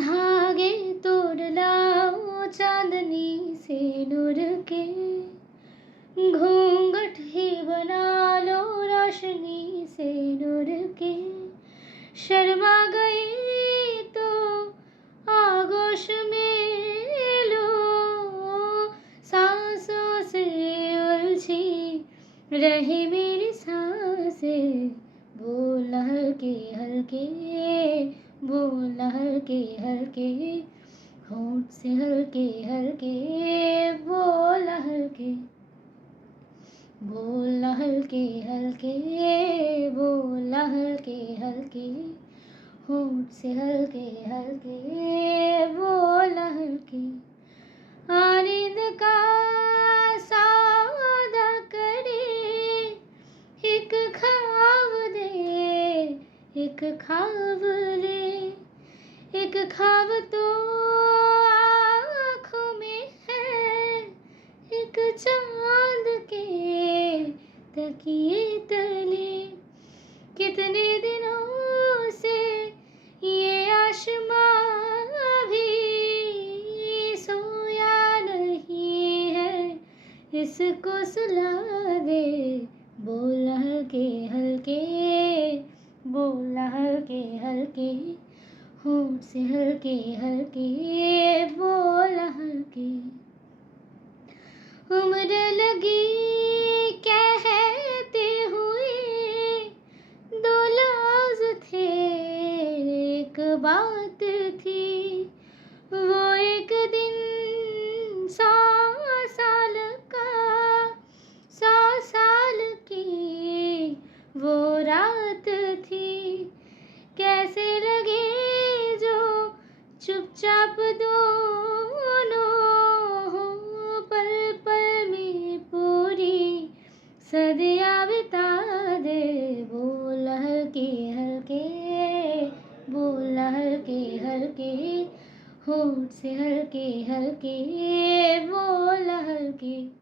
धागे तोड़ लाओ चांदनी से नूर के, घूंघट ही बना लो रोशनी से नूर के। शर्मा गई तो आगोश में लो, सांसों से उलझी रहे मेरी सांसें। बोल हल्के हल्के, बोल हल्के हल्के, होंठ से हल्के हल्के, बोल हल्के, बोल हल्के हल्के, बोल हल्के हल्के, होंठ से हल्के हल्के, बोल हल्के। आरिंद का सौदा करे, एक ख्वाब दे, एक ख्वाब ले, एक ख्वाब तो आँखों में है, एक चांद के तकिए तले। कितने दिनों से ये आसमां भी सोया नहीं है, इसको सुला दे। बोल हल्के हल्के, बोल हल्के हल्के, होंठ से हल्के हल्के, बोल हल्के। उम्र लगी कहते हुए, दो लफ्ज़ थे एक बात थी। वो एक दिन 100 साल का, 100 साल की वो रात थी। कैसे लगे जो चुपचाप दोनों हों, पल पल में पूरी सदियाँ बिता दे। बोल हल्के हल्के, बोल हल्के हल्के, होंठ से हल्के हल्के, बोल हल्के।